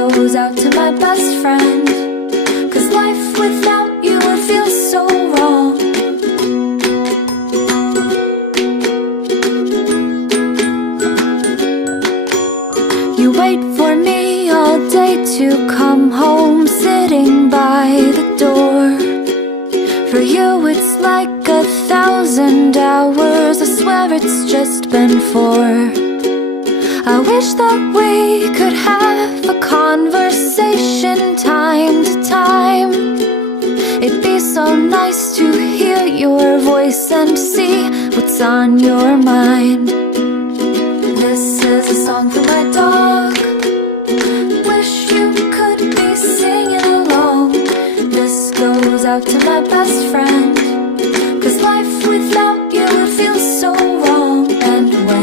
Goes out to my best friend, 'cause life without you would feel so wrong. You wait for me all day to come home, sitting by the door. For you it's like 1,000 hours, I swear it's just been 4. I wish that we could have a conversation time to time. It'd be so nice to hear your voice and see what's on your mind. This is a song for my dog. Wish you could be singing along. This goes out to my best friend.